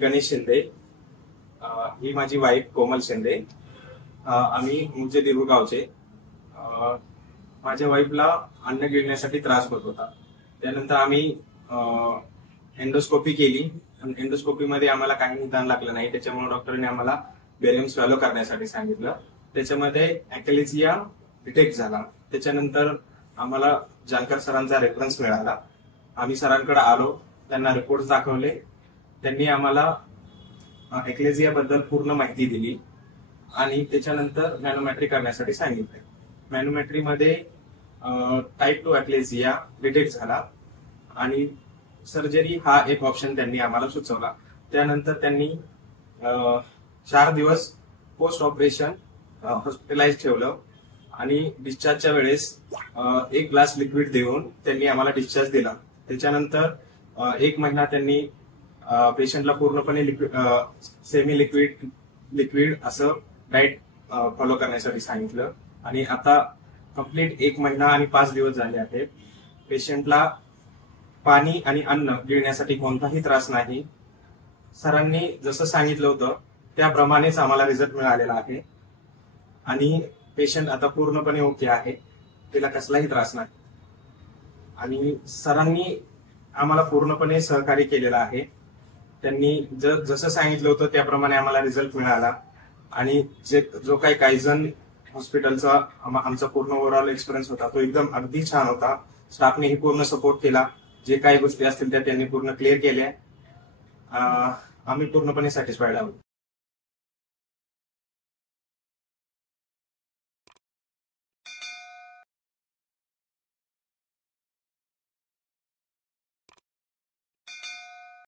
गणेश शिंदे, ही माझी वाईफ कोमल शिंदे. आम्ही मूळचे देऊळगावचे. माझ्या वाईफला अन्न गिळण्यासाठी त्रास होत होता. त्यानंतर आम्ही एंडोस्कोपी केली. एंडोस्कोपीमध्ये आम्हाला काही निदान लागलं नाही. त्याच्यामुळे डॉक्टरने आम्हाला बेरियम स्वॅलो करण्यासाठी सांगितलं. त्याच्यामध्ये अॅक्लेजिया डिटेक्ट झाला. त्याच्यानंतर आम्हाला जानकर सरांचा रेफरन्स मिळाला. आम्ही सरांकडे आलो, त्यांना रिपोर्ट दाखवले. त्यांनी आम्हाला अॅक्लेजिया बद्दल पूर्ण माहिती दिली आणि त्याच्यानंतर मॅनोमॅट्री करण्यासाठी सांगितले. मॅनोमॅट्रीमध्ये टाईप 2 अॅक्लेजिया डिटेक्ट झाला आणि सर्जरी हा एक ऑप्शन त्यांनी आम्हाला सुचवला. त्यानंतर त्यांनी 4 दिवस पोस्ट ऑपरेशन हॉस्पिटलाइज ठेवलं आणि डिस्चार्जच्या वेळेस 1 ग्लास लिक्विड देऊन त्यांनी आम्हाला डिस्चार्ज दिला. त्याच्यानंतर 1 महिना त्यांनी पेशंटला पूर्णपणे सेमी लिक्विड असं डाएट फॉलो करण्यासाठी सांगितलं आणि आता कंप्लीट 1 महिना आणि 5 दिवस झाले आहेत. पेशंटला पाणी आणि अन्न गिळण्यासाठी कोणताही त्रास नाही. सरांनी जसं सांगितलं होतं त्याप्रमाणेच आम्हाला रिझल्ट मिळालेला आहे आणि पेशंट आता पूर्णपणे ओके आहे. तिला कसलाही त्रास नाही आणि सरांनी आम्हाला पूर्णपणे सहकार्य केलेलं आहे. त्यांनी जसं सांगितलं होतं त्याप्रमाणे आम्हाला रिझल्ट मिळाला आणि जो काही कायझन हॉस्पिटलचा आमचा पूर्ण ओव्हरऑल एक्सपिरियन्स होता तो एकदम अगदी छान होता. स्टाफनेही पूर्ण सपोर्ट केला. जे काही गोष्टी असतील त्या त्यांनी पूर्ण क्लिअर केल्या. आम्ही पूर्णपणे सॅटिस्फाईड आहोत.